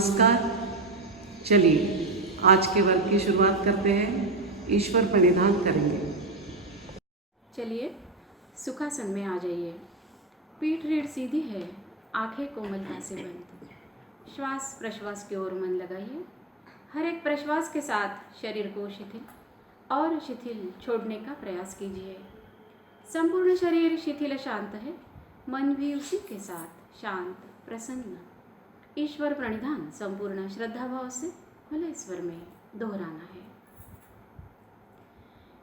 नमस्कार। चलिए आज के वर्ग की शुरुआत करते हैं। ईश्वर प्रणिधान करेंगे। चलिए सुखासन में आ जाइए। पीठ रीढ़ सीधी है, आंखें कोमलता से बंद। श्वास प्रश्वास की ओर मन लगाइए। हर एक प्रश्वास के साथ शरीर को शिथिल और शिथिल छोड़ने का प्रयास कीजिए। संपूर्ण शरीर शिथिल शांत है, मन भी उसी के साथ शांत प्रसन्न। ईश्वर प्रणिधान संपूर्ण श्रद्धा भाव से खुले स्वर में दोहराना है।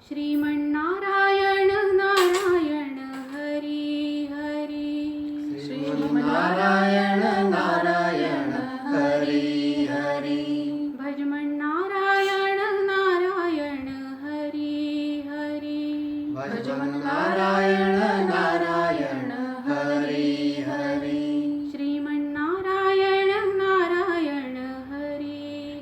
श्रीमन्नारायण नारायण हरि हरि। श्रीमन्नारायण नारायण हरि हरि। भजमन्नारायण नारायण हरि हरि। भजमन्नारायण नारायण हरि हरि। श्रीमन्नारायण नारायण हरि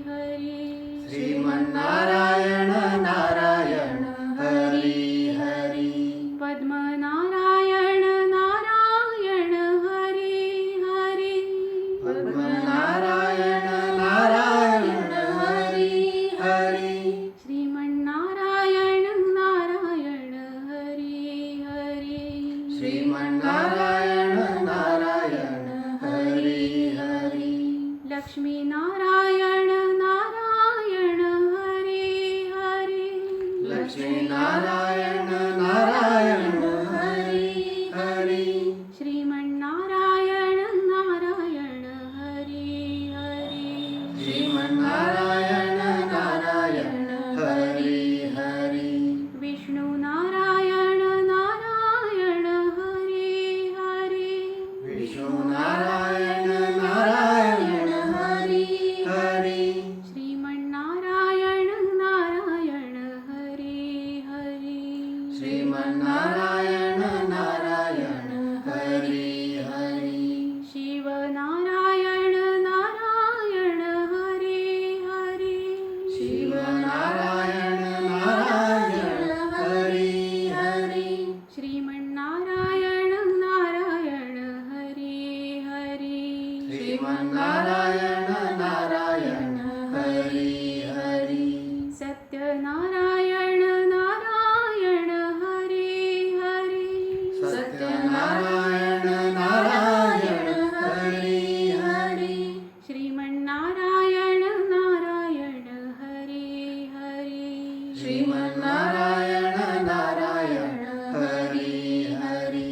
हरि। श्रीमन्नारायण नारायण हरि हरि। पद्मनारायण नारायण हरि हरि। पद्मनारायण नारायण हरि हरि। श्रीमन्नारायण नारायण हरि हरि। श्रीमन्नारायण नारायण हरि हरि। लक्ष्मी नारायण नारायण हरि हरि। लक्ष्मी नारायण नारायण हरि हरि। श्रीमन्नारायण नारायण हरि हरि। श्रीमन्नारायण नारायण हरि हरि। विष्णु नारायण नारायण हरि हरि। विष्णु नारायण नारायण हरि हरि। श्रीमन्नारायण नारायण हरि हरि। श्रीमन्नारायण नारायण हरि हरि। शिव नारायण नारायण हरि हरि। शिव नारायण नारायण हरि हरि। श्रीमन्नारायण नारायण हरि हरि। श्रीमन्नारायण नारायण हरि हरि। सत्यनारायण नारायण हरि हरि। सत्यनारायण नारायण हरि हरि। श्रीमन्नारायण नारायण हरि हरि। श्रीमन्नारायण नारायण हरि हरि।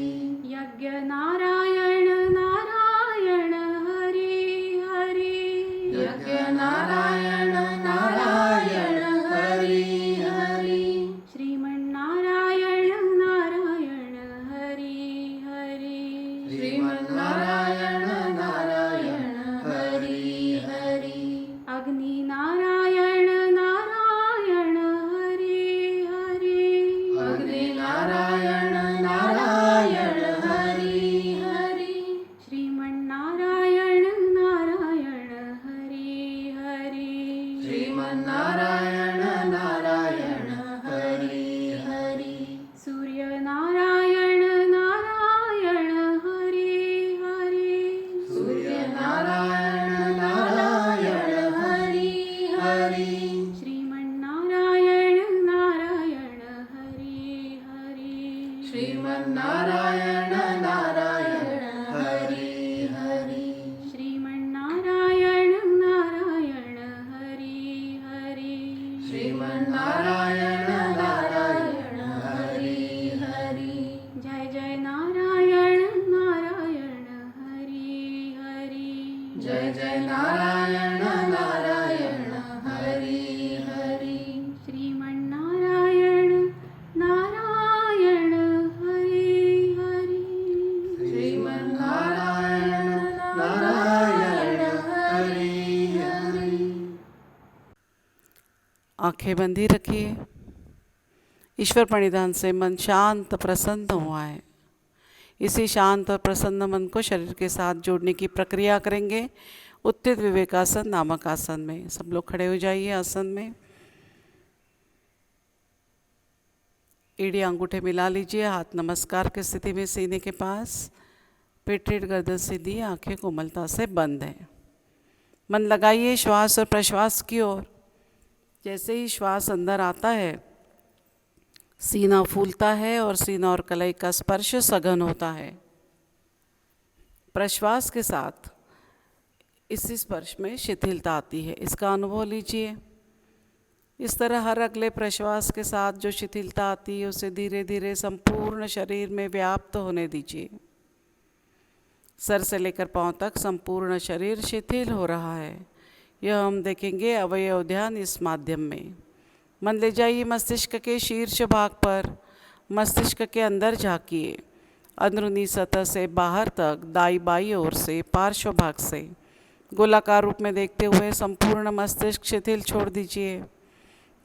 यज्ञ नारायण नारायण हरि हरि। यज्ञ नारायण नारायण हरि हरि। श्रीमन्नारायण नारायण हरि हरि। श्रीमन्नारायण नारायण हरि हरि। अग्नि नारायण नारायण हरि हरि। अग्नि नारायण नारायण हरि हरि। श्रीमन्नारायण नारायण हरि हरि। श्रीमन्नारायण नारायण हरि हरि। सूर्य नारायण नारायण हरि हरि। सूर्य नारायण नारायण हरि हरि। श्रीमन्नारायण नारायण हरि हरि। श्रीमन्नारायण नारायण हरि हरि। श्रीमन्नारायण नारायण हरि हरि। श्रीमन्नारायण नारायण हरि हरि। जय जय नारायण नारायण हरि हरि। जय जय नारायण नारायण हरि हरि। श्रीमन्नारायण नारायण हरि हरि। श्रीमन्नारायण नारायण हरि हरि। आंखें बंदी रखिए। ईश्वर प्रणिधान से मन शांत प्रसन्न हुआ है। इसी शांत और प्रसन्न मन को शरीर के साथ जोड़ने की प्रक्रिया करेंगे। उत्थित विवेकासन नामक आसन में सब लोग खड़े हो जाइए। आसन में एड़ी अंगूठे मिला लीजिए। हाथ नमस्कार की स्थिति में सीने के पास। पेट रीढ़ गर्दन सीधी, आंखें कोमलता से बंद हैं। मन लगाइए श्वास और प्रश्वास की ओर। जैसे ही श्वास अंदर आता है सीना फूलता है और सीना और कलाई का स्पर्श सघन होता है। प्रश्वास के साथ इसी स्पर्श में शिथिलता आती है, इसका अनुभव लीजिए। इस तरह हर अगले प्रश्वास के साथ जो शिथिलता आती है उसे धीरे धीरे संपूर्ण शरीर में व्याप्त होने दीजिए। सर से लेकर पांव तक संपूर्ण शरीर शिथिल हो रहा है। यह हम देखेंगे अवयव ध्यान इस माध्यम में। मन ले जाइए मस्तिष्क के शीर्ष भाग पर, मस्तिष्क के अंदर झांकिए। अंदरूनी सतह से बाहर तक दाई बाई ओर से पार्श्व भाग से गोलाकार रूप में देखते हुए संपूर्ण मस्तिष्क शिथिल छोड़ दीजिए।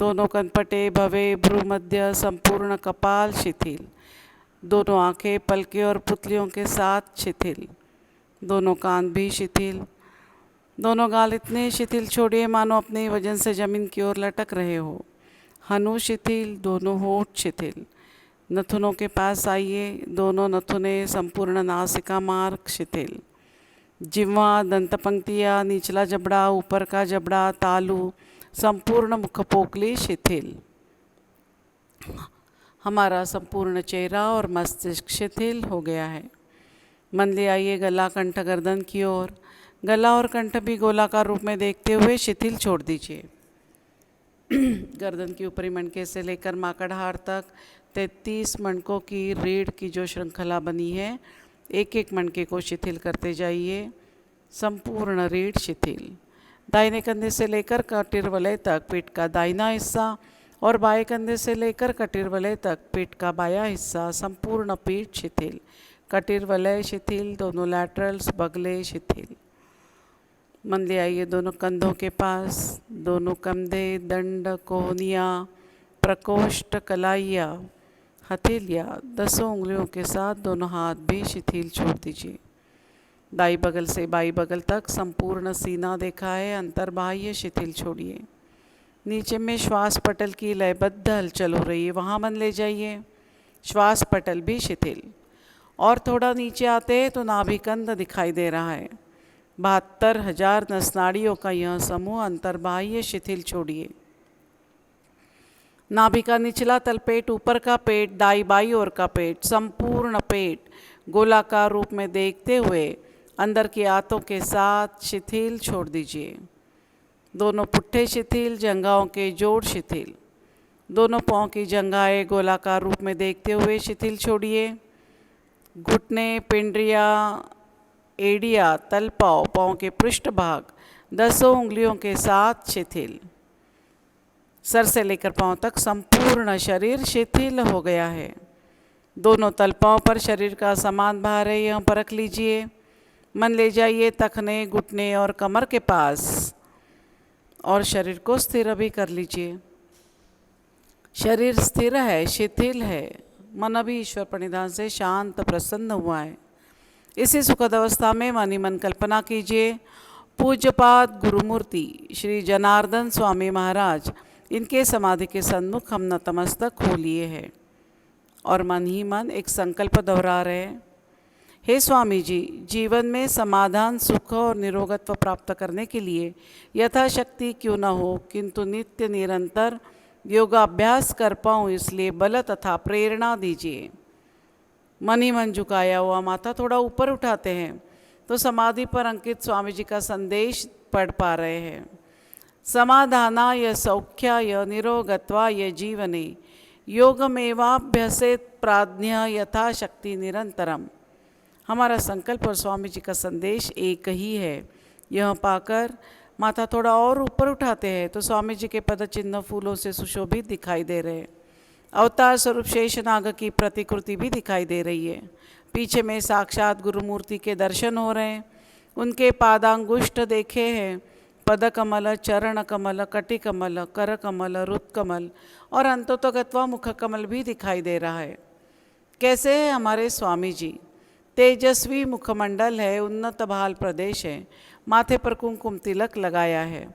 दोनों कनपटे, भवे, भ्रूमध्य, संपूर्ण कपाल शिथिल। दोनों आंखें, पलकें और पुतलियों के साथ शिथिल। दोनों कान भी शिथिल। दोनों गाल इतने शिथिल छोड़िए मानो अपने वजन से जमीन की ओर लटक रहे हो। हनु शिथिल, दोनों होठ शिथिल। नथुनों के पास आइए, दोनों नथुने, संपूर्ण नासिका मार्ग शिथिल। जिह्वा, दंत पंक्तियाँ, निचला जबड़ा, ऊपर का जबड़ा, तालू, संपूर्ण मुखपोकली शिथिल। हमारा संपूर्ण चेहरा और मस्तिष्क शिथिल हो गया है। मन ले आइए गला, कंठ, गर्दन की ओर। गला और कंठ भी गोलाकार रूप में देखते हुए शिथिल छोड़ दीजिए। गर्दन की ऊपरी मणके से लेकर माकड़हार तक 33 मणकों की रीढ़ की जो श्रृंखला बनी है, एक एक मणके को शिथिल करते जाइए। संपूर्ण रीढ़ शिथिल। दाहिने कंधे से लेकर कटीर वलय तक पीठ का दाहिना हिस्सा और बाएं कंधे से लेकर कटीर वलय तक पीठ का बायां हिस्सा, संपूर्ण पीठ शिथिल। कटीर वलय शिथिल, दोनों लैटरल्स, बगले शिथिल। मन ले आइए दोनों कंधों के पास, दोनों कंधे, दंड, कोहनियाँ, प्रकोष्ठ, कलाइयाँ, हथेलियाँ, 10 उंगलियों के साथ दोनों हाथ भी शिथिल छोड़ दीजिए। दाई बगल से बाई बगल तक संपूर्ण सीना देखा है, अंतर्बाह्य शिथिल छोड़िए। नीचे में श्वास पटल की लयबद्ध हलचल हो रही है, वहाँ मन ले जाइए। श्वास पटल भी शिथिल। और थोड़ा नीचे आते हैं तो नाभिकंद दिखाई दे रहा है। 72,000 नसनाड़ियों का यह समूह अंतर्बाह्य शिथिल छोड़िए। नाभि का निचला तलपेट, ऊपर का पेट, दाई बाई ओर का पेट, संपूर्ण पेट गोलाकार रूप में देखते हुए अंदर की आंतों के साथ शिथिल छोड़ दीजिए। दोनों पुट्ठे शिथिल, जंघाओं के जोड़ शिथिल। दोनों पाँव की जंघाएं गोलाकार रूप में देखते हुए शिथिल छोड़िए। घुटने, पिंडरिया, एड़िया, तलपाव, पाँव के पृष्ठभाग 10 उंगलियों के साथ शिथिल। सर से लेकर पाँव तक संपूर्ण शरीर शिथिल हो गया है। दोनों तलपाव पर शरीर का समान भार है, यह परख लीजिए। मन ले जाइए टखने, घुटने और कमर के पास और शरीर को स्थिर भी कर लीजिए। शरीर स्थिर है, शिथिल है। मन अभी ईश्वर प्रणिधान से शांत प्रसन्न हुआ है। इसी सुखद अवस्था में मन ही मन कल्पना कीजिए, पूज्यपाद गुरुमूर्ति श्री जनार्दन स्वामी महाराज, इनके समाधि के सन्मुख हम नतमस्तक हो लिए हैं और मन ही मन एक संकल्प दोहरा रहे हैं। हे स्वामी जी, जीवन में समाधान, सुख और निरोगत्व प्राप्त करने के लिए यथाशक्ति क्यों न हो, किंतु नित्य निरंतर योगाभ्यास कर पाऊँ, इसलिए बल तथा प्रेरणा दीजिए। मन ही मन झुकाया हुआ माथा थोड़ा ऊपर उठाते हैं तो समाधि पर अंकित स्वामी जी का संदेश पढ़ पा रहे हैं। समाधानाय सौख्याय निरोगत्वाय जीवने योगमेवाभ्यसेत प्राज्ञः यथाशक्ति निरंतरम। हमारा संकल्प और स्वामी जी का संदेश एक ही है। यह पाकर माथा थोड़ा और ऊपर उठाते हैं तो स्वामी जी के पद चिन्ह फूलों से सुशोभित दिखाई दे रहे हैं। अवतार स्वरूप शेषनाग की प्रतिकृति भी दिखाई दे रही है। पीछे में साक्षात गुरुमूर्ति के दर्शन हो रहे हैं। उनके पादांगुष्ठ देखे हैं। पद कमल, चरण कमल, कटि कमल, कर कमल, रुत कमल और अंततोगत्वा मुख कमल भी दिखाई दे रहा है। कैसे है हमारे स्वामी जी? तेजस्वी मुखमंडल है, उन्नत भाल प्रदेश है, माथे पर कुमकुम तिलक लगाया है,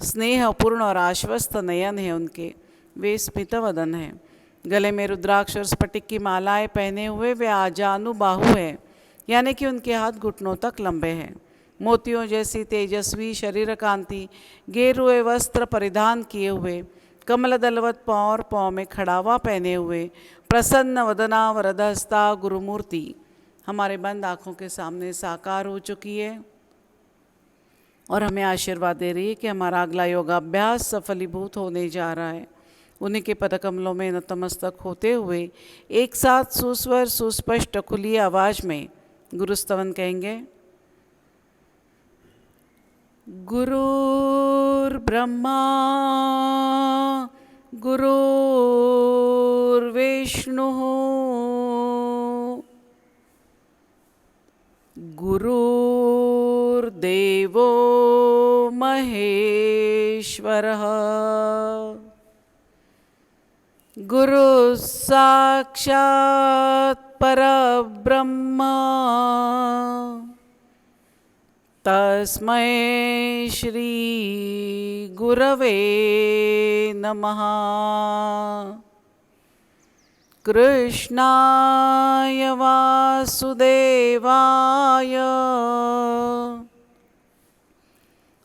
स्नेहपूर्ण और आश्वस्त नयन है उनके, वे स्मित वदन है, गले में रुद्राक्ष और स्फटिक की मालाएं पहने हुए वे आजानु बाहु हैं, यानी कि उनके हाथ घुटनों तक लंबे हैं। मोतियों जैसी तेजस्वी शरीर कांति, गेरुए वस्त्र परिधान किए हुए, कमल दलवत पाँव और पाँव में खड़ावा पहने हुए, प्रसन्न वदना वरदहस्ता गुरुमूर्ति हमारे बंद आँखों के सामने साकार हो चुकी है और हमें आशीर्वाद दे रही है कि हमारा अगला योगाभ्यास सफलीभूत होने जा रहा है। उन्हीं के पदकमलों में नतमस्तक होते हुए एक साथ सुस्वर सुस्पष्ट खुली आवाज में गुरुस्तवन कहेंगे। गुरुर्ब्रह्मा गुरुर्विष्णुः गुरुर्देवो महेश्वरः गुरु साक्षात् परब्रह्म तस्मै श्री गुरवे नमः। कृष्णाय वासुदेवाय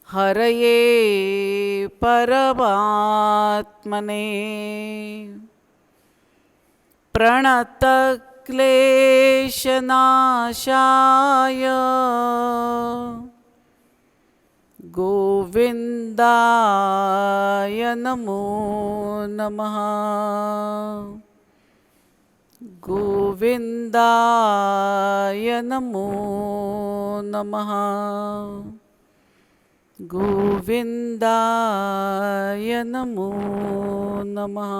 हरये परमात्मने प्रणतक्लेशनाशाय गोविन्दाय नमो नमः। गोविन्दाय नमो नमः। गोविन्दाय नमो नमः।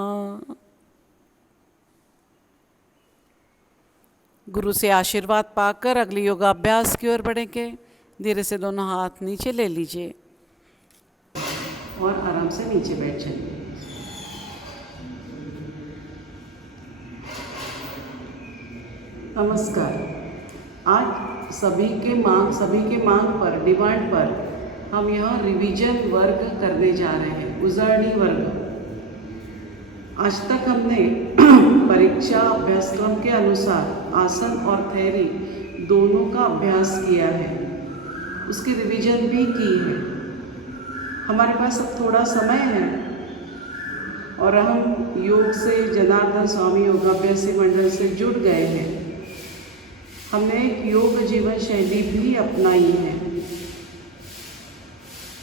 गुरु से आशीर्वाद पाकर अगली योगाभ्यास की ओर बढ़ेंगे। धीरे से दोनों हाथ नीचे ले लीजिए और आराम से नीचे बैठ जाइए। नमस्कार। आज सभी के मांग पर, डिमांड पर हम यह रिवीजन वर्ग करने जा रहे हैं, उजड़नी वर्ग। आज तक हमने परीक्षा अभ्यासक्रम के अनुसार आसन और थ्योरी दोनों का अभ्यास किया है, उसकी रिवीजन भी की है। हमारे पास अब थोड़ा समय है और हम योग से, जनार्दन स्वामी योगाभ्यासी मंडल से जुड़ गए हैं। हमने एक योग जीवन शैली भी अपनाई है।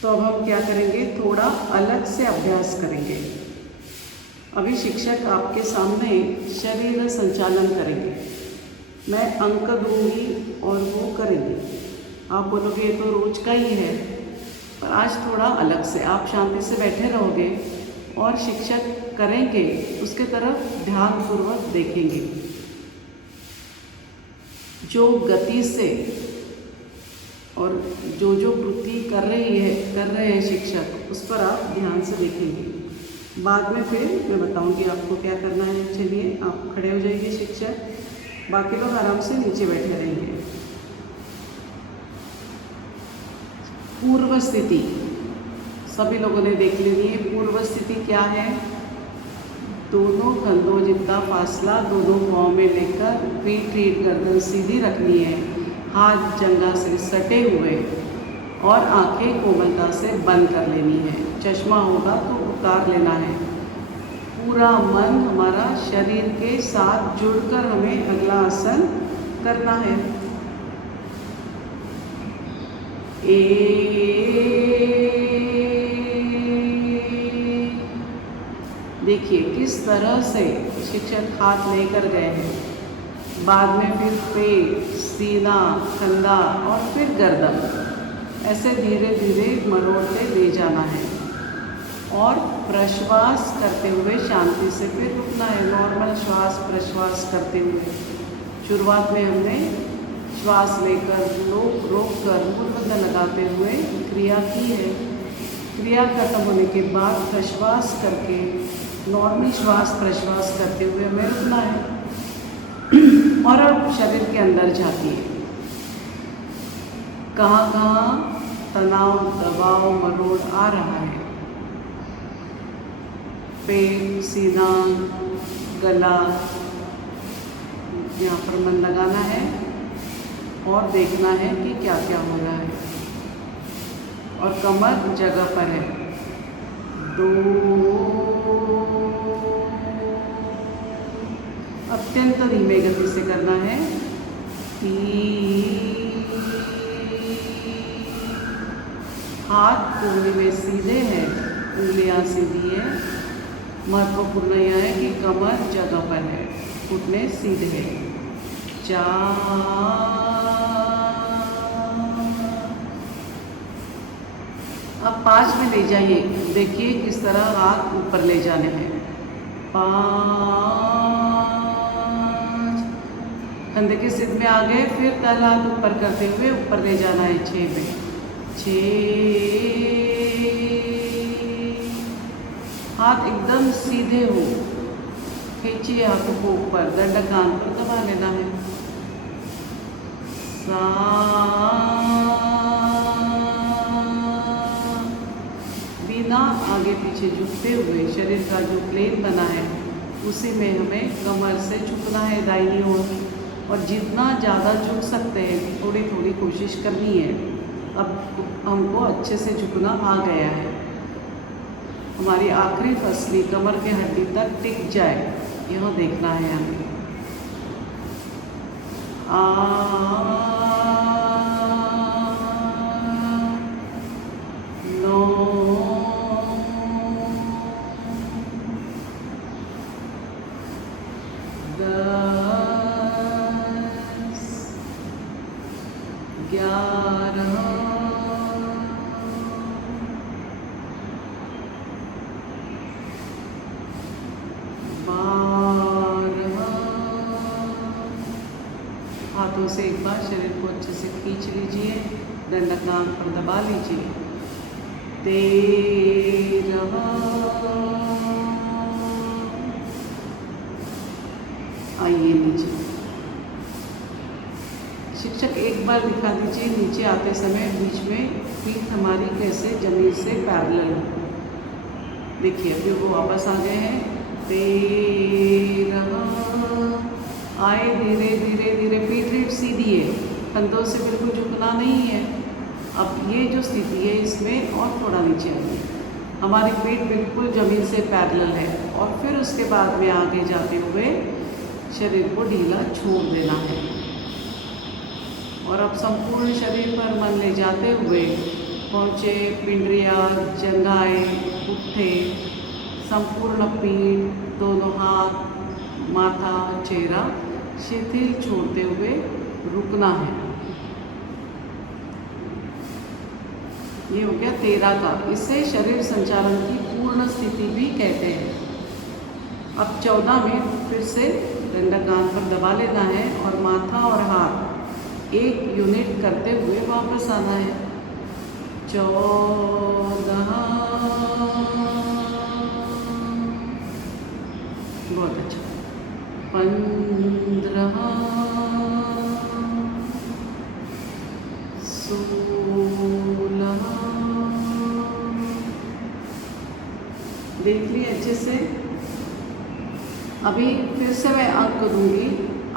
तो अब हम क्या करेंगे, थोड़ा अलग से अभ्यास करेंगे। अभी शिक्षक आपके सामने शरीर संचालन करेंगे, मैं अंक दूंगी और वो करेंगे। आप बोलोगे ये तो रोज का ही है, पर आज थोड़ा अलग से। आप शांति से बैठे रहोगे और शिक्षक करेंगे उसके तरफ ध्यानपूर्वक देखेंगे। जो गति से और जो कृति कर रहे हैं शिक्षक, उस पर आप ध्यान से देखेंगे। बाद में फिर मैं बताऊंगी आपको क्या करना है। चलिए आप खड़े हो जाइए शिक्षक, बाकी लोग आराम से नीचे बैठे रहेंगे। पूर्व स्थिति सभी लोगों ने देख लेनी है। पूर्व स्थिति क्या है, दोनों कंधों जितना फासला दोनों पाँव में लेकर पीठ गर्दन सीधी रखनी है, हाथ जंघा से सटे हुए और आंखें कोमलता से बंद कर लेनी है। चश्मा होगा तो उतार लेना है। पूरा मन हमारा शरीर के साथ जुड़कर हमें अगला आसन करना है। देखिए किस तरह से शिक्षक हाथ लेकर गए हैं। बाद में फिर पेट, सीना, कंधा और फिर गर्दन, ऐसे धीरे धीरे मरोड़ते ले जाना है और प्रश्वास करते हुए शांति से फिर रुकना है। नॉर्मल श्वास प्रश्वास करते हुए शुरुआत में हमने श्वास लेकर रोक कर मुंह बंद लगाते हुए क्रिया की है। क्रिया खत्म होने के बाद प्रश्वास करके नॉर्मल श्वास प्रश्वास करते हुए हमें रुकना है और अब शरीर के अंदर जाती है। कहाँ कहाँ तनाव, दबाव, मरोड़ आ रहा है। पेट, सीना, गला, यहाँ पर मन लगाना है और देखना है कि क्या क्या हो रहा है। और कमर जगह पर है। 2 अत्यंत धीमे गति से करना है। 3 हाथ कोहनी में सीधे हैं, उंगलियां सीधी है। महत्वपूर्ण यह है कि कमर जगह पर है, घुटने सीधे हैं। 4 अब 5 में ले जाइए। देखिए किस तरह हाथ ऊपर ले जाने हैं। 5 कंधे के सिर में आ गए। फिर तल हाथ ऊपर करते हुए ऊपर ले जाना है। 6 में 6 हाथ एकदम सीधे हो, खींचिए हाथों को ऊपर, दंड कान पर दबा लेना है। 7 बिना आगे पीछे झुकते हुए शरीर का जो प्लेन बना है उसी में हमें कमर से झुकना है दाहिनी ओर, और जितना ज़्यादा झुक सकते हैं थोड़ी थोड़ी कोशिश करनी है। अब हमको अच्छे से झुकना आ गया है। हमारी आखिरी फसली कमर के हड्डी तक टिक जाए, यह देखना है हमें। 9 10 11 12 हाथों से एक बार शरीर को अच्छे से खींच लीजिए, दंड कान पर दबा लीजिए। 13 आइए नीचे। शिक्षक एक बार दिखा दीजिए नीचे आते समय बीच में पीठ हमारी कैसे जमीन से पैरेलल हो। देखिए अभी वो वापस आ गए हैं। 13 आए, धीरे धीरे धीरे पीठ रीढ़ सीधी है, कंधों से बिल्कुल झुकना नहीं है। अब ये जो स्थिति है इसमें और थोड़ा नीचे आइए, हमारी पीठ बिल्कुल जमीन से पैरेलल है। और फिर उसके बाद में आगे जाते हुए शरीर को ढीला छोड़ देना है। और अब संपूर्ण शरीर पर मन ले जाते हुए पहुँचे पिंडरिया, जंघाएं, पुट्ठे, संपूर्ण पीठ, दोनों हाथ, माथा, चेहरा शिथिल छोड़ते हुए रुकना है। ये हो गया 13 का। इसे शरीर संचालन की पूर्ण स्थिति भी कहते हैं। अब 14 में फिर से दंड कान पर दबा लेना है और माथा और हाथ 1 यूनिट करते हुए वापस आना है। 14 बहुत अच्छा। 15 16 देख लिए अच्छे से। अभी फिर से मैं अंक दूंगी,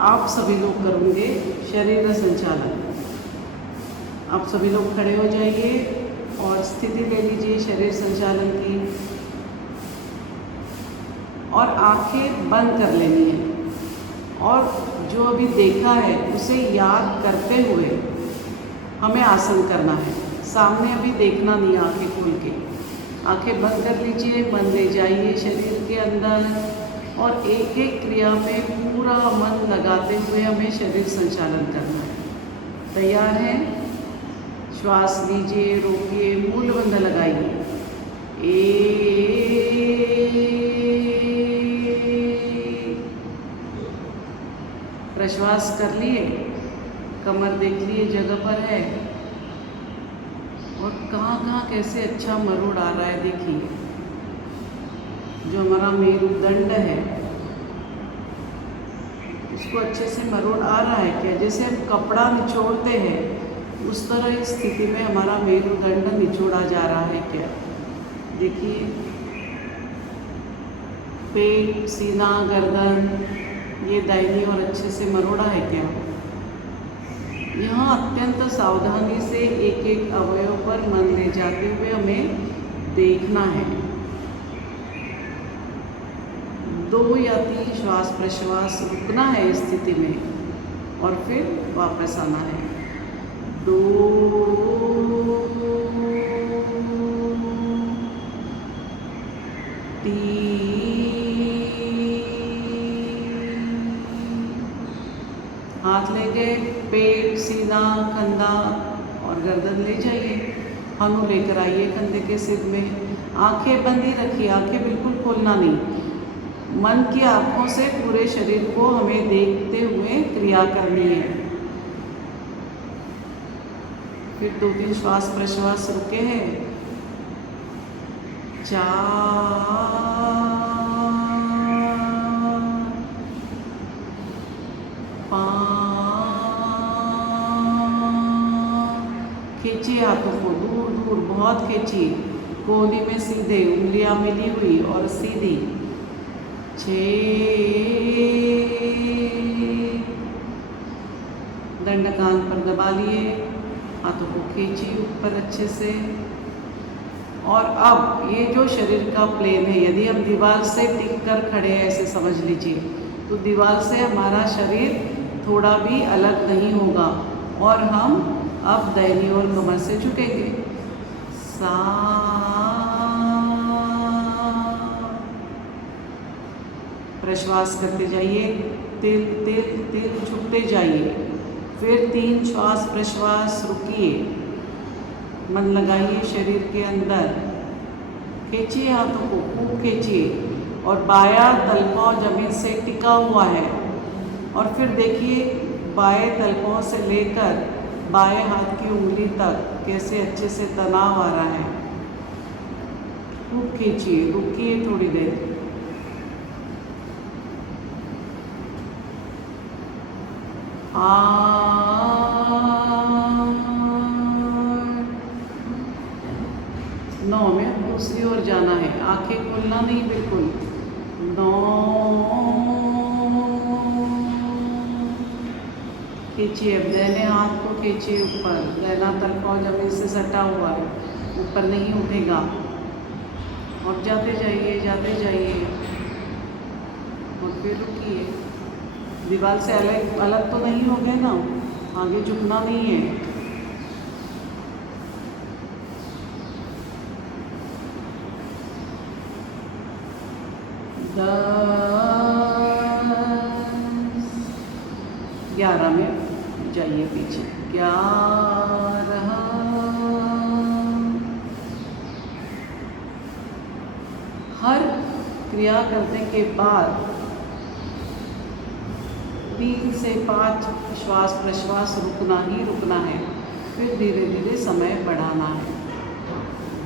आप सभी लोग करेंगे शरीर संचालन। आप सभी लोग खड़े हो जाइए और स्थिति ले लीजिए शरीर संचालन की, और आंखें बंद कर लेनी है। और जो अभी देखा है उसे याद करते हुए हमें आसन करना है। सामने अभी देखना नहीं, आंखें खोल के आंखें बंद कर लीजिए, मन ले जाइए शरीर के अंदर, और एक एक क्रिया में पूरा मन लगाते हुए हमें शरीर संचालन करना है। तैयार है? श्वास लीजिए, रोकिए, मूल बंध लगाइए। प्रश्वास कर लिए, कमर देख लिए जगह पर है, और कहाँ कहाँ कैसे अच्छा मरोड़ आ रहा है देखिए। जो हमारा मेरुदंड है उसको अच्छे से मरोड़ आ रहा है क्या? जैसे हम कपड़ा निचोड़ते हैं उस तरह इस स्थिति में हमारा मेरुदंड निचोड़ा जा रहा है क्या? देखिए, पेट, सीना, गर्दन, ये दाहिनी और अच्छे से मरोड़ा है क्या? यहाँ अत्यंत सावधानी से एक एक अवयव पर मन ले जाते हुए हमें देखना है। 2 या 3 श्वास प्रश्वास रुकना है इस स्थिति में और फिर वापस आना है। 2 हाथ ले गए, पेट, सीना, कंधा और गर्दन ले जाइए। हनु लेकर आइए कंधे के सिर में। आंखें बंद ही रखिए, आंखें बिल्कुल खोलना नहीं। मन की आंखों से पूरे शरीर को हमें देखते हुए क्रिया करनी है। फिर 2-3 श्वास प्रश्वास रुके हैं। 4 खींचिए हाथों को दूर दूर, बहुत खींचिए, कोहनी में सीधे, उंगलियां मिली हुई और सीधी। 6 दंड कान पर दबा लिए, हाथों को खींचिए ऊपर अच्छे से। और अब ये जो शरीर का प्लेन है, यदि हम दीवार से टिक कर खड़े हैं ऐसे समझ लीजिए, तो दीवार से हमारा शरीर थोड़ा भी अलग नहीं होगा और हम अब दाहिनी ओर कमर से झुकेंगे। प्रश्वास करते जाइए, तिल तिल तिल झुकते जाइए। फिर 3 श्वास प्रश्वास रुकिए, मन लगाइए शरीर के अंदर, खींचिए हाथों को, खूब खींचिए और बायां तलपांव जमीन से टिका हुआ है। और फिर देखिए बाएं तलपांव से लेकर बाएं हाथ की उंगली तक कैसे अच्छे से तनाव आ रहा है। खूब खींचिए, रुकिए थोड़ी देर। नौ में दूसरी ओर जाना है, आंखें खोलना नहीं बिल्कुल। 9 खींचिए, अब दाहिने हाथ को खींचिए ऊपर, दाहिना तलपांव जमीन से सटा हुआ है, ऊपर नहीं उठेगा। और जाते जाइए और फिर रुकिए। दीवार से अलग अलग तो नहीं हो गए ना, आगे झुकना नहीं है। दस 11 में जाइए पीछे। 11 हर क्रिया करने के बाद 3 से 5 श्वास प्रश्वास रुकना ही रुकना है, फिर धीरे धीरे समय बढ़ाना है।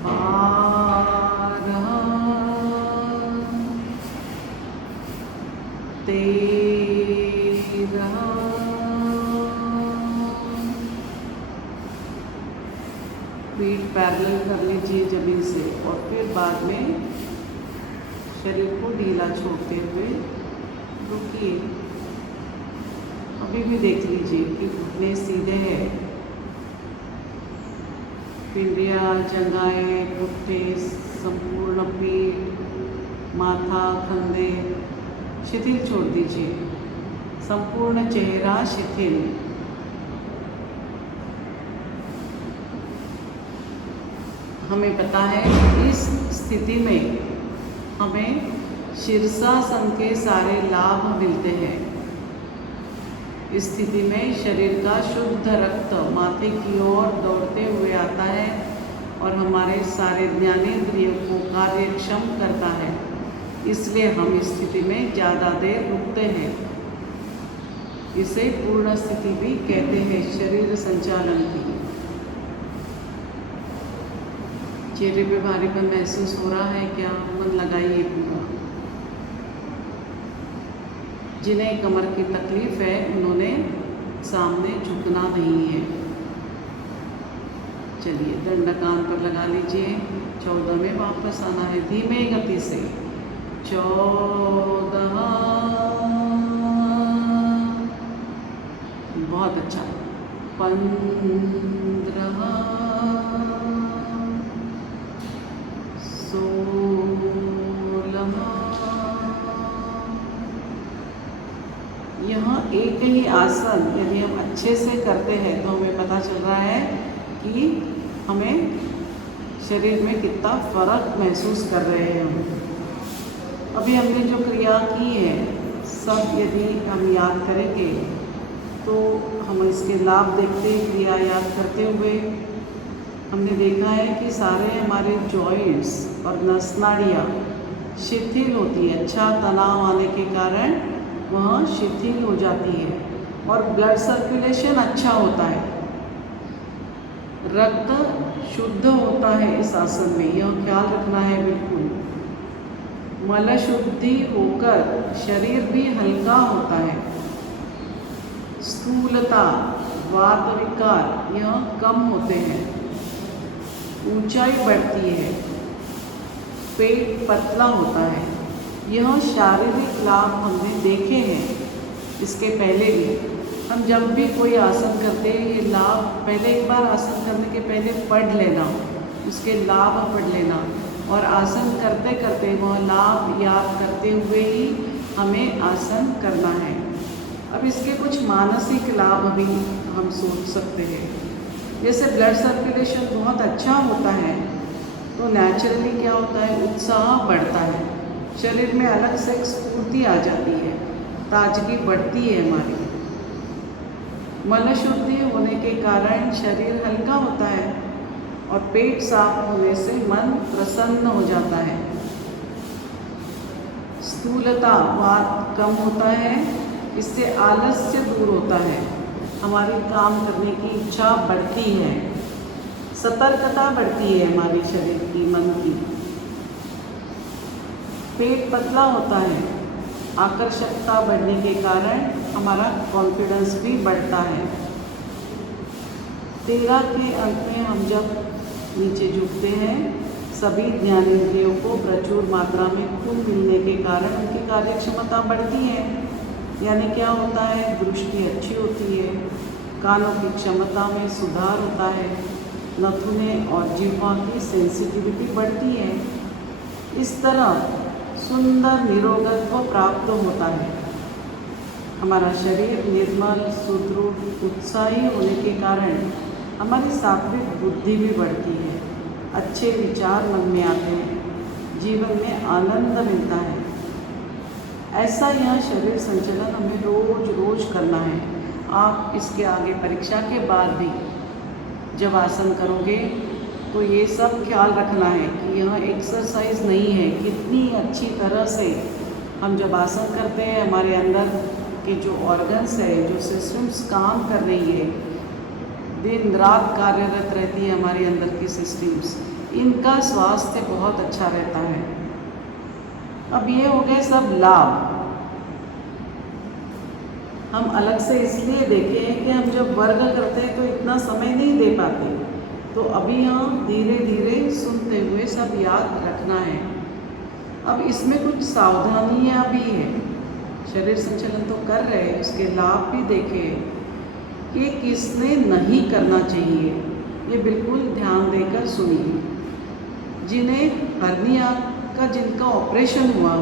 12 13 पीठ पैरेलल कर लीजिए जमीन से और फिर बाद में शरीर को ढीला छोड़ते हुए रुकिए। अभी भी देख लीजिए कि घुटने सीधे हैं, पिंडियाँ, जंघाएं, घुटने, संपूर्ण पीठ, माथा, कंधे शिथिल छोड़ दीजिए, संपूर्ण चेहरा शिथिल। हमें पता है इस स्थिति में हमें शीर्षासन के सारे लाभ मिलते हैं। इस स्थिति में शरीर का शुद्ध रक्त माथे की ओर दौड़ते हुए आता है और हमारे सारे ज्ञानेंद्रियों को कार्यक्षम करता है। इसलिए हम इस स्थिति में ज़्यादा देर रुकते हैं। इसे पूर्ण स्थिति भी कहते हैं शरीर संचालन की। चेहरे पे भारीपन महसूस हो रहा है क्या? मन लगाइए पूरा। जिन्हें कमर की तकलीफ है उन्होंने सामने झुकना नहीं है। चलिए दंडकान पर लगा लीजिए। 14 में वापस आना है धीमे गति से। 14 बहुत अच्छा। 15 16। यहाँ एक ही आसन यदि हम अच्छे से करते हैं तो हमें पता चल रहा है कि हमें शरीर में कितना फ़र्क महसूस कर रहे हैं हम। अभी हमने जो क्रिया की है सब यदि हम याद करेंगे तो हम इसके लाभ देखते ही क्रिया याद करते हुए हमने देखा है कि सारे हमारे जॉइंट्स और नस नाड़ियाँ शिथिल होती है। अच्छा तनाव आने के कारण वह शिथिल हो जाती है और ब्लड सर्कुलेशन अच्छा होता है, रक्त शुद्ध होता है इस आसन में, यह ख्याल रखना है बिल्कुल। मल शुद्धि होकर शरीर भी हल्का होता है। स्थूलता, वात विकार यह कम होते हैं। ऊंचाई बढ़ती है, पेट पतला होता है। यह शारीरिक लाभ हमने देखे हैं इसके पहले भी। हम जब भी कोई आसन करते हैं ये लाभ पहले एक बार आसन करने के पहले पढ़ लेना, उसके लाभ पढ़ लेना और आसन करते करते वह लाभ याद करते हुए ही हमें आसन करना है। अब इसके कुछ मानसिक लाभ भी हम सोच सकते हैं। जैसे ब्लड सर्कुलेशन बहुत अच्छा होता है तो नेचुरली क्या होता है, उत्साह बढ़ता है, शरीर में अलग से एक स्फूर्ति आ जाती है, ताजगी बढ़ती है हमारी। मल शुद्धि होने के कारण शरीर हल्का होता है और पेट साफ होने से मन प्रसन्न हो जाता है। स्थूलता, वात कम होता है, इससे आलस्य दूर होता है, हमारी काम करने की इच्छा बढ़ती है। सतर्कता बढ़ती है हमारे शरीर की, मन की। पेट पतला होता है, आकर्षकता बढ़ने के कारण हमारा कॉन्फिडेंस भी बढ़ता है। 13 के अंत में हम जब नीचे झुकते हैं सभी ज्ञानेंद्रियों को प्रचुर मात्रा में खून मिलने के कारण उनकी कार्यक्षमता बढ़ती है। यानी क्या होता है, दृष्टि अच्छी होती है, कानों की क्षमता में सुधार होता है, नथुने और जिह्वा की सेंसिटिविटी बढ़ती है। इस तरह सुंदर निरोगत्व प्राप्त होता है। हमारा शरीर निर्मल, सुदृढ़, उत्साही होने के कारण हमारी सात्विक बुद्धि भी बढ़ती है, अच्छे विचार मन में आते हैं, जीवन में आनंद मिलता है। ऐसा यह शरीर संचलन हमें रोज रोज करना है। आप इसके आगे परीक्षा के बाद भी जब आसन करोगे तो ये सब ख्याल रखना है कि यह एक्सरसाइज नहीं है। कितनी अच्छी तरह से हम जब आसन करते हैं हमारे अंदर के जो ऑर्गन्स है, जो सिस्टम्स काम कर रही है, दिन रात कार्यरत रहती है हमारे अंदर की सिस्टम्स, इनका स्वास्थ्य बहुत अच्छा रहता है। अब ये हो गए सब लाभ। हम अलग से इसलिए देखें कि हम जब वर्ग करते हैं तो इतना समय नहीं दे पाते, तो अभी हम धीरे धीरे सुनते हुए सब याद रखना है। अब इसमें कुछ सावधानियाँ भी हैं। शरीर संचलन तो कर रहे हैं, उसके लाभ भी देखें कि किसने नहीं करना चाहिए, ये बिल्कुल ध्यान देकर सुनिए। जिन्हें हर्निया का, जिनका ऑपरेशन हुआ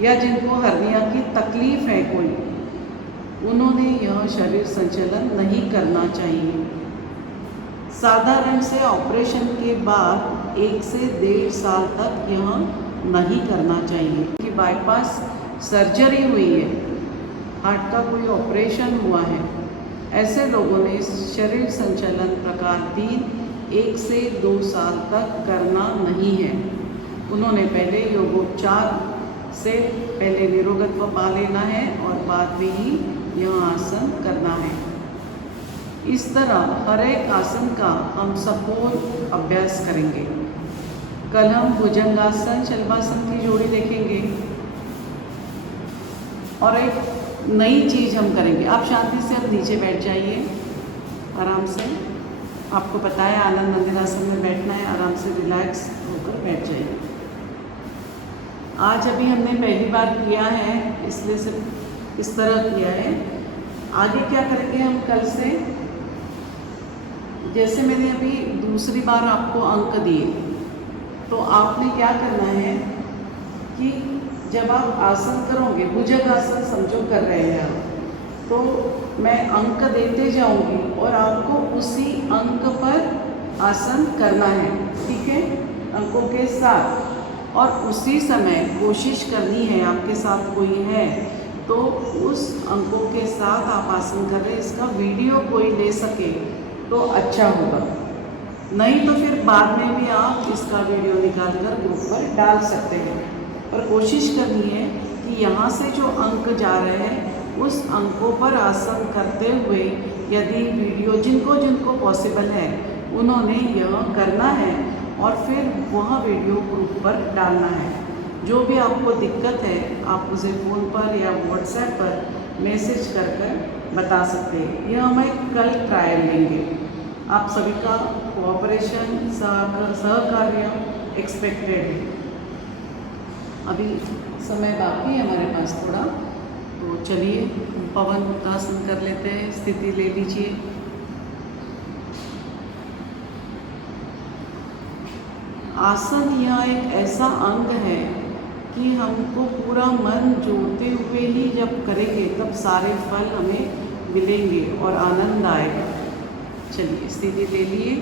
या जिनको हर्निया की तकलीफ़ है कोई, उन्होंने यह शरीर संचलन नहीं करना चाहिए। साधारण से ऑपरेशन के बाद 1 से 1.5 साल तक यह नहीं करना चाहिए कि बाईपास सर्जरी हुई है, हार्ट का कोई ऑपरेशन हुआ है, ऐसे लोगों ने शरीर संचलन प्रकार 3 1 से 2 साल तक करना नहीं है। उन्होंने पहले योगोपचार से पहले निरोगत्व पा लेना है और बाद में ही यह आसन करना है। इस तरह हर एक आसन का हम सपोर अभ्यास करेंगे। कल हम भुजंगासन, शलभासन की जोड़ी देखेंगे और एक नई चीज़ हम करेंगे। आप शांति से अब नीचे बैठ जाइए आराम से। आपको पता है आनंद मंदिरासन में बैठना है, आराम से रिलैक्स होकर बैठ जाइए। आज अभी हमने पहली बार किया है इसलिए सिर्फ इस तरह किया है। आगे क्या करेंगे हम कल से, जैसे मैंने अभी दूसरी बार आपको अंक दिए, तो आपने क्या करना है कि जब आप आसन करोगे, भुजंगासन समझो कर रहे हैं आप, तो मैं अंक देते जाऊंगी और आपको उसी अंक पर आसन करना है, ठीक है, अंकों के साथ। और उसी समय कोशिश करनी है, आपके साथ कोई है तो उस अंकों के साथ आप आसन कर रहे हैं, इसका वीडियो कोई ले सके तो अच्छा होगा, नहीं तो फिर बाद में भी आप इसका वीडियो निकाल कर ग्रुप पर डाल सकते हैं। पर कोशिश करनी है कि यहाँ से जो अंक जा रहे हैं उस अंकों पर आसन करते हुए, यदि वीडियो जिनको जिनको पॉसिबल है उन्होंने यह करना है और फिर वह वीडियो ग्रुप पर डालना है। जो भी आपको दिक्कत है आप मुझे फ़ोन पर या व्हाट्सएप पर मैसेज कर कर बता सकते हैं। यह हम एक कल ट्रायल लेंगे। आप सभी का कोऑपरेशन, सहकार्य एक्सपेक्टेड है। अभी समय बाकी है हमारे पास थोड़ा, तो चलिए पवन उत्तासन कर लेते हैं। स्थिति ले लीजिए। आसन यह एक ऐसा अंग है कि हमको पूरा मन जोड़ते हुए ही जब करेंगे तब सारे फल हमें मिलेंगे और आनंद आएगा। चलिए स्थिति ले लिए,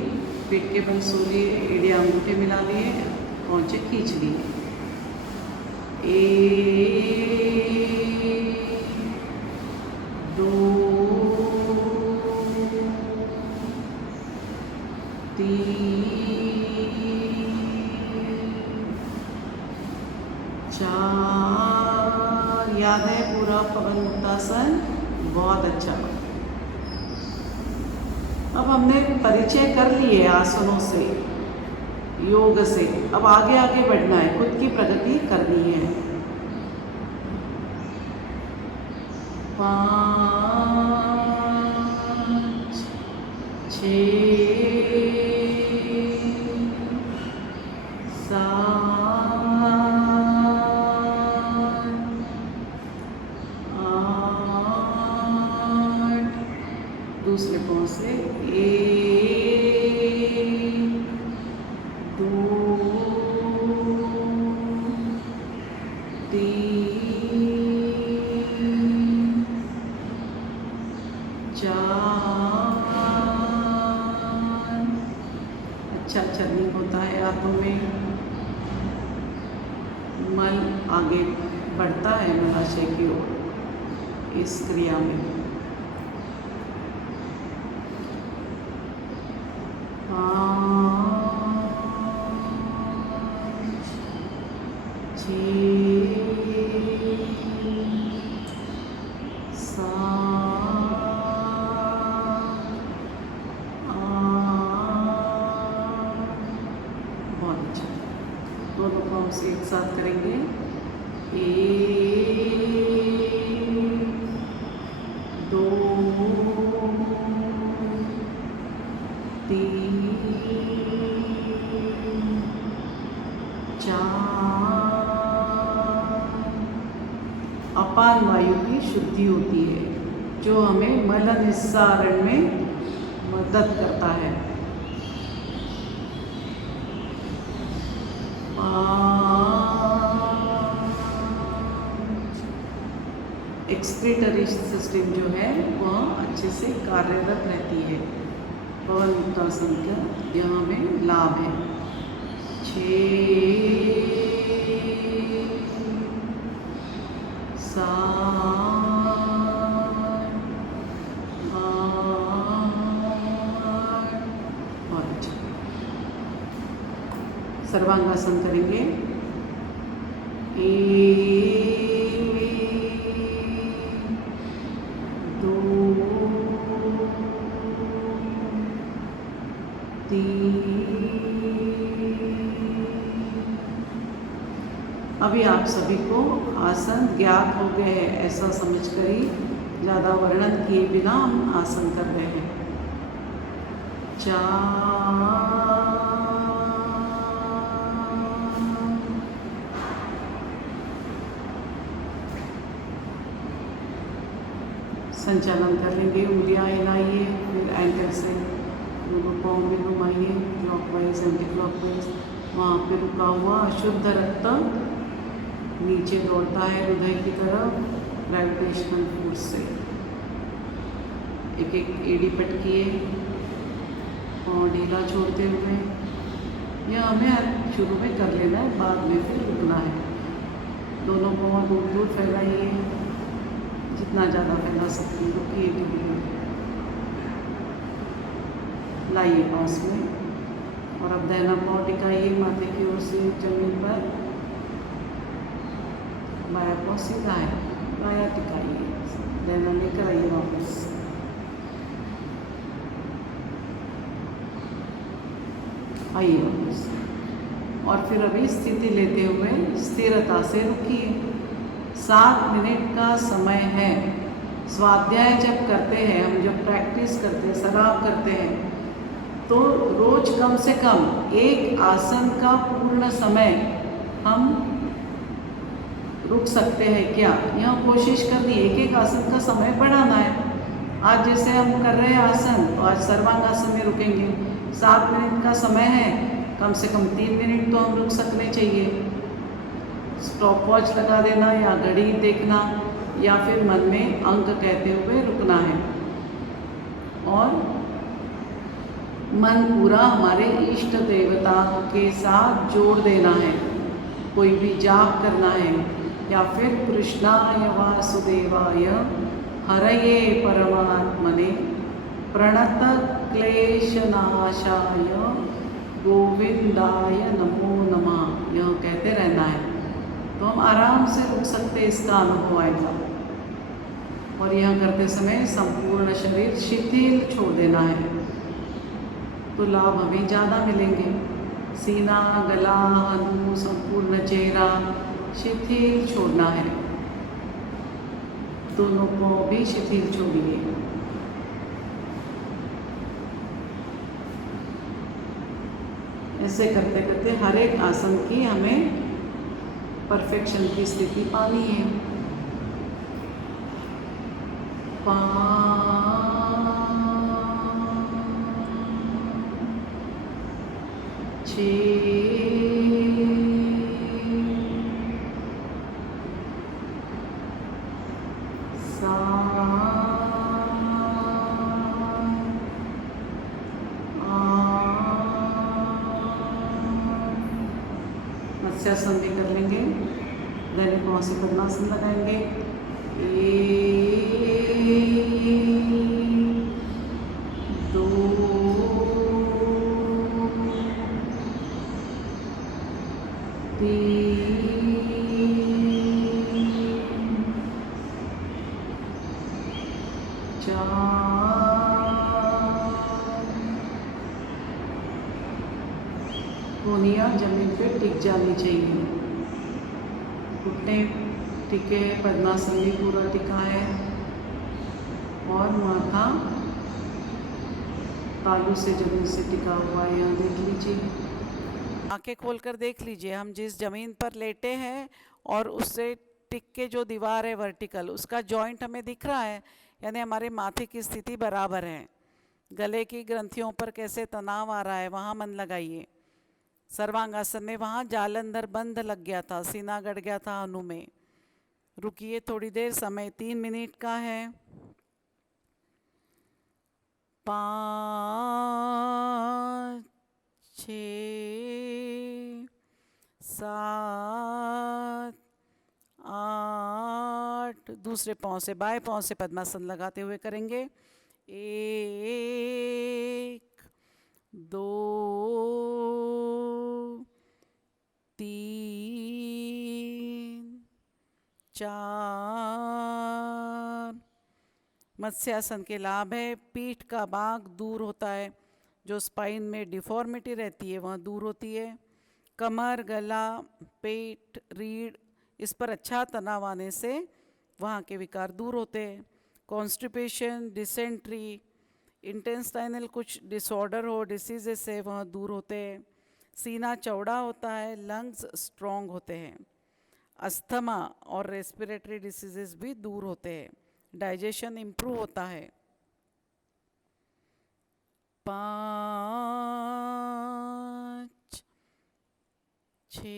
पेट के बल सो लिए, एड़े अंगूठे मिला लिए, पहुँचे खींच लिए। 1 2 3 4, याद है पूरा पवन मुक्तासन, बहुत अच्छा। अब हमने परिचय कर लिए आसनों से, योग से, अब आगे आगे बढ़ना है, खुद की प्रगति करनी है। 5 6 दूसरे पाँव से 1 2 3 4। अच्छा चलनी होता है हाथों में, मल आगे बढ़ता है मलाशय की ओर इस क्रिया में। 5 6 7 8। बहुत अच्छा, दोनों पाँव से एक साथ करेंगे। 1 2 3 4। अपान वायु की शुद्धि होती है जो हमें मल निस्सारण में मदद करता है। 5 एक्सक्रीटरी सिस्टम जो है वह अच्छे से कार्यरत रहती है। पवन मुक्तासन का यह हमें लाभ है। 6 7 8। बहुत अच्छा। सर्वांगासन करेंगे। 1 2 3। अभी आप सभी को आसन ज्ञात हो गए हैं ऐसा समझकर ही ज़्यादा वर्णन किए बिना हम आसन कर रहे हैं। 4 7 संचालन कर लेंगे। उंगलियाँ हिलाइए, फिर एंकल से दोनों पाँव भी घुमाइए क्लॉकवाइज एंटी क्लॉकवाइज। वहाँ पे रुका हुआ अशुद्ध रक्त नीचे दौड़ता है हृदय की तरफ ग्रेविटेशनल फोर्स से। एक एक एड़ी पटकिए, पाँव ढीला छोड़ते हुए। यह हमें शुरू में कर लेना है, बाद में फिर रुकना है। दोनों पाँव दूर दूर फैलाइए, जितना ज़्यादा फैला सकते हैं। रुकिए धीरे, लाइए पास में, और अब दाहिना पाँव टिकाइए माथे की ओर से जमीन पर। बायां पाँव सीधा है, बायां टिकाइए, दाहिना लेकर आइए वापस। आइए वापस, और फिर अभी स्थिति लेते हुए स्थिरता से रुकिए। 7 मिनट का समय है। स्वाध्याय जब करते हैं हम, जब प्रैक्टिस करते हैं, सराव करते हैं, तो रोज कम से कम एक आसन का पूर्ण समय हम रुक सकते हैं क्या, यह कोशिश करनी है। एक एक आसन का समय बढ़ाना है। आज जैसे हम कर रहे हैं आसन, तो आज सर्वांगासन में रुकेंगे। 7 मिनट का समय है, कम से कम 3 मिनट तो हम रुक सकने चाहिए। स्टॉप वॉच लगा देना या घड़ी देखना, या फिर मन में अंक कहते हुए रुकना है। और मन पूरा हमारे इष्ट देवता के साथ जोड़ देना है। कोई भी जाप करना है, या फिर कृष्णाय वासुदेवाय हरये परमात्मने प्रणत क्लेशनाशाय गोविंदाय नमो नमः, यह कहते रहना है। तो हम आराम से रुक सकते, इसका अनुभव आएगा। और यह करते समय संपूर्ण शरीर शिथिल छोड़ देना है, तो लाभ हमें ज़्यादा मिलेंगे। सीना, गला, हनु, संपूर्ण चेहरा शिथिल छोड़ना है। दोनों पाँव भी शिथिल छोड़िए। ऐसे करते करते हर एक आसन की हमें परफेक्शन की स्थिति पानी है। 5 6 मत्स्यासन भी कर लेंगे। दाहिने पाँव से पद्मासन लगाएंगे। 1 2 3 4। कोहनियाँ जमीन पे टिक जानी चाहिए। घुटने टिके, पद्मासन भी पूरा टिका है, और माथा तालू से जमीन से टिका हुआ है। यहाँ देख लीजिए, आंखें खोलकर देख लीजिए। हम जिस जमीन पर लेटे हैं और उससे टिक के जो दीवार है वर्टिकल, उसका जॉइंट हमें दिख रहा है, यानी हमारे माथे की स्थिति बराबर है। गले की ग्रंथियों पर कैसे तनाव आ रहा है, वहाँ मन लगाइए। सर्वांगासन में वहाँ जालंधर बंध लग गया था, सीना गड़ गया था हनु में। रुकिए थोड़ी देर, समय 3 मिनट का है। 5 6 7 8। दूसरे पाँव से, बाएं पाँव से पद्मासन लगाते हुए करेंगे। 1 2 3 4। मत्स्यासन के लाभ है, पीठ का भाग दूर होता है, जो स्पाइन में डिफॉर्मिटी रहती है वह दूर होती है। कमर, गला, पेट, रीढ़, इस पर अच्छा तनाव आने से वहाँ के विकार दूर होते हैं। कॉन्स्टिपेशन, डिसेंट्री, इंटेस्टाइनल कुछ डिसऑर्डर हो, डिसीजेस से वह दूर होते हैं। सीना चौड़ा होता है, लंग्स स्ट्रॉन्ग होते हैं। अस्थमा और रेस्पिरेटरी डिसीजेस भी दूर होते हैं डाइजेशन इम्प्रूव होता है। 5 6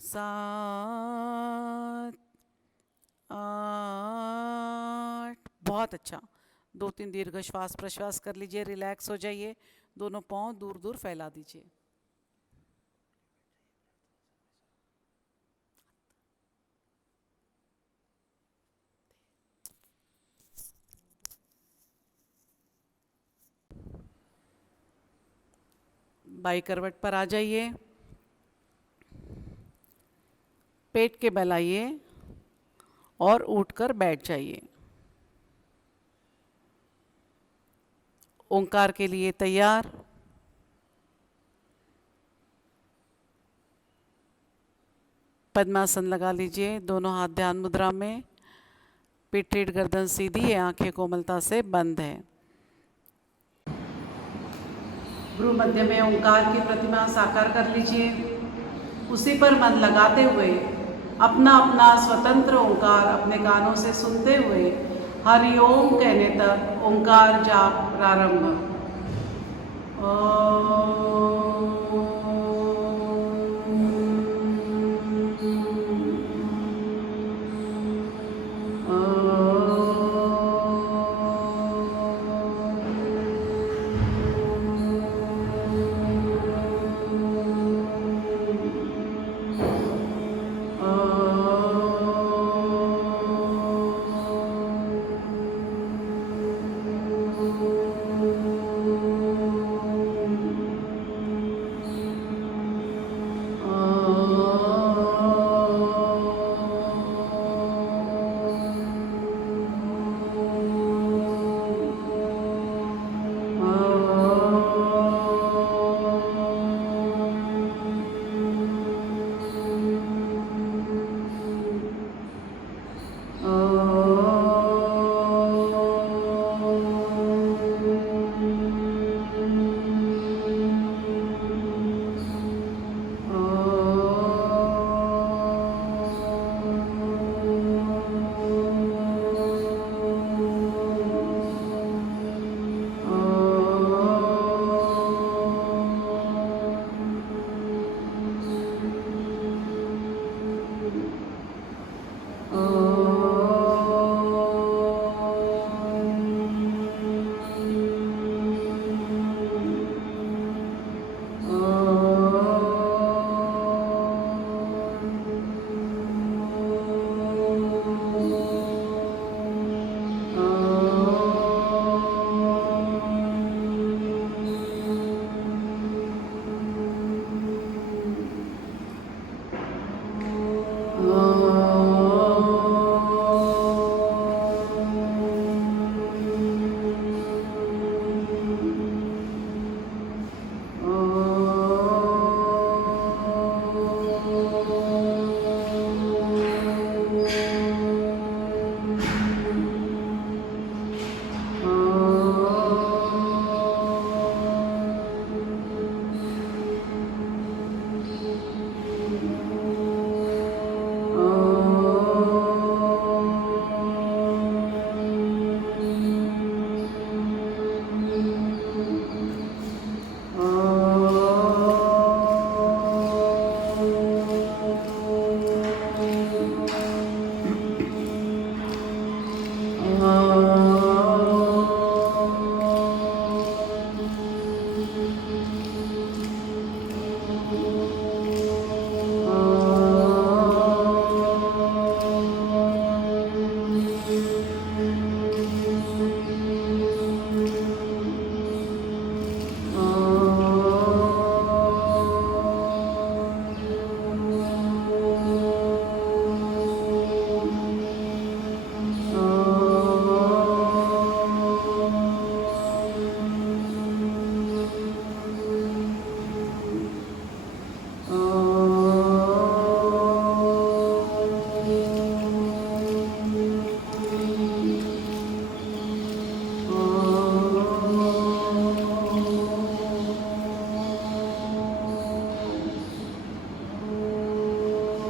7 8। बहुत अच्छा। 2-3 दीर्घ श्वास प्रश्वास कर लीजिए, रिलैक्स हो जाइए, दोनों पाँव दूर दूर फैला दीजिए। बाई करवट पर आ जाइए, पेट के बल आइए और उठकर बैठ जाइए। ओंकार के लिए तैयार। पद्मासन लगा लीजिए, दोनों हाथ ध्यान मुद्रा में, पीठ रीढ़ गर्दन सीधी है, आंखें कोमलता से बंद है। भ्रू मध्य में ओंकार की प्रतिमा साकार कर लीजिए। उसी पर मन लगाते हुए अपना अपना स्वतंत्र ओंकार अपने कानों से सुनते हुए हरि ओम कहने तक ओंकार जाप प्रारंभ।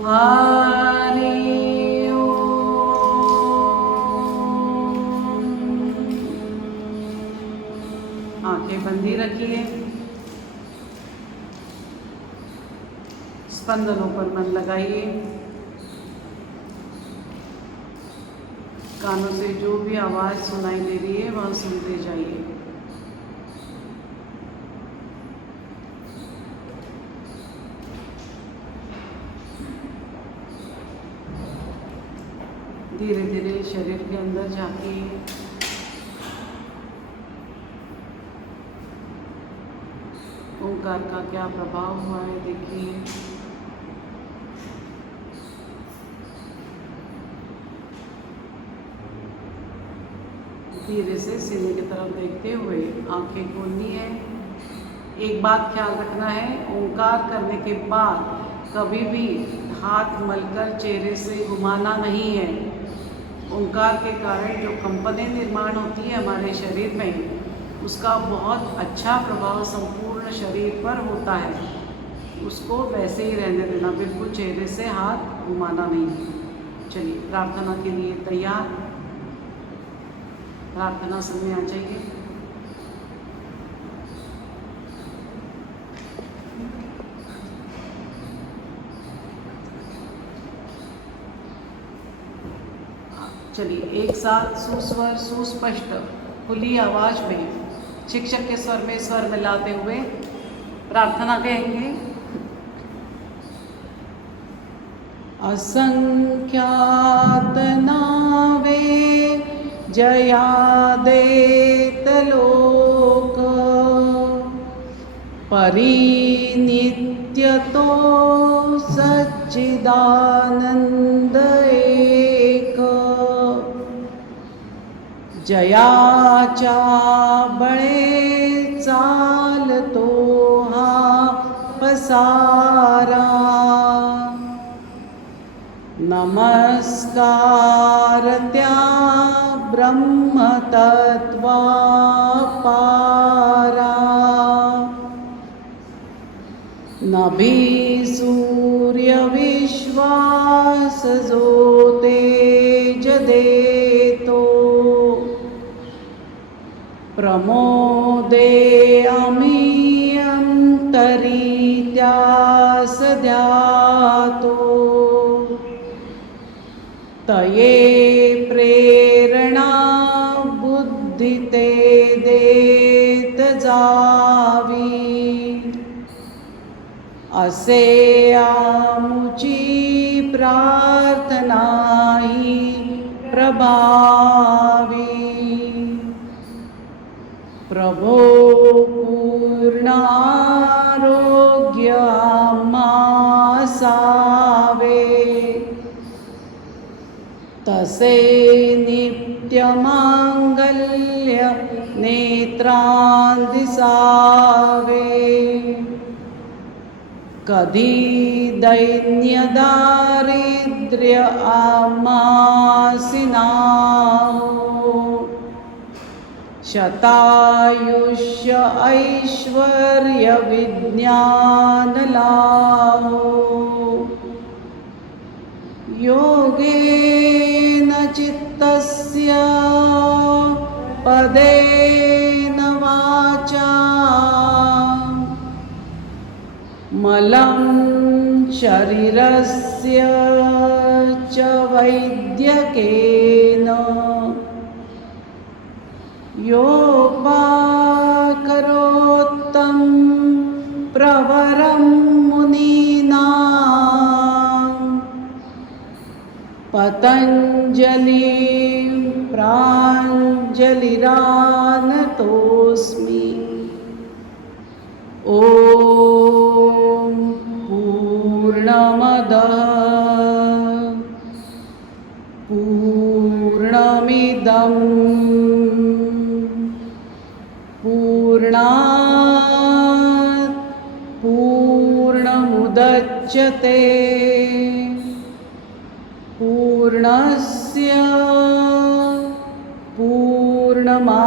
हरि ओम। आंखें बंदी रखिए। स्पंदनों पर मन लगाइए। कानों से जो भी आवाज़ सुनाई दे रही है वह सुनते जाइए। धीरे धीरे शरीर के अंदर झांकिए। ओंकार का क्या प्रभाव हुआ है देखिए। धीरे से सीने की तरफ देखते हुए आंखें खोलनी है। एक बात ख्याल रखना है, ओंकार करने के बाद कभी भी हाथ मलकर चेहरे से घुमाना नहीं है। ओंकार के कारण जो कंपनें निर्माण होती है हमारे शरीर में, उसका बहुत अच्छा प्रभाव संपूर्ण शरीर पर होता है। उसको वैसे ही रहने देना, बिल्कुल चेहरे से हाथ घुमाना नहीं है। चलिए प्रार्थना के लिए तैयार। प्रार्थना समय आ जाइए। चलिए एक साथ सुस्वर सुस्पष्ट खुली आवाज में शिक्षक के स्वर में स्वर मिलाते हुए प्रार्थना कहेंगे। असंख्यात नावे जयादेत लोक परिनित्यतो सच्चिदानंद एक जयाचा बळे चालतो हा पसारा नमस्कार त्या ब्रह्मतत्वा पारा नभी सूर्य विश्वास जो तेज देतो प्रमोदे आम्ही अंतरी त्यास द्यातो तये प्रेरणा बुद्धि ते देत जावी असे आमुची प्रार्थना ही प्रभावी प्रभो पूर्ण आरोग्य आम्हासावे तसे नित्य मांगल्य नेत्रां दिसावे कधी दैन्य दारिद्र्य आम्हासी नाहो शतायुष्य ऐश्वर्य विज्ञान लाभो योगेन चित्तस्य पदेन वाचा मलं शरीरस्य च वैद्यकेन योपाकरोत्तं प्रवरं मुनीनां पतञ्जलि प्राञ्जलिरानतोऽस्मि ॐ पूर्णमदः पूर्णमिदं पूर्णात् पूर्णमुदच्यते पूर्णस्य पूर्णमादाय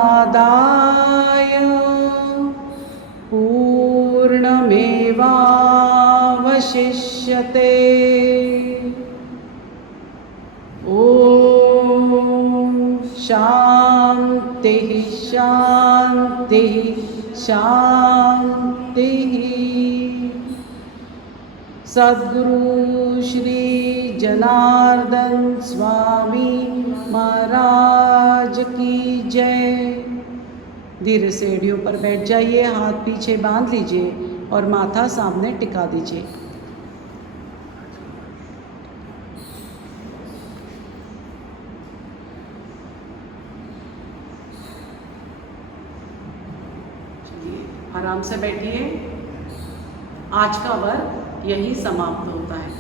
पूर्णमेवावशिष्यते शांति शांति। सद्गुरु श्री जनार्दन स्वामी महाराज की जय। धीरे से सीढ़ियों पर बैठ जाइए, हाथ पीछे बांध लीजिए और माथा सामने टिका दीजिए। चलिए आराम से बैठिए। आज का वर्ग यही समाप्त होता है।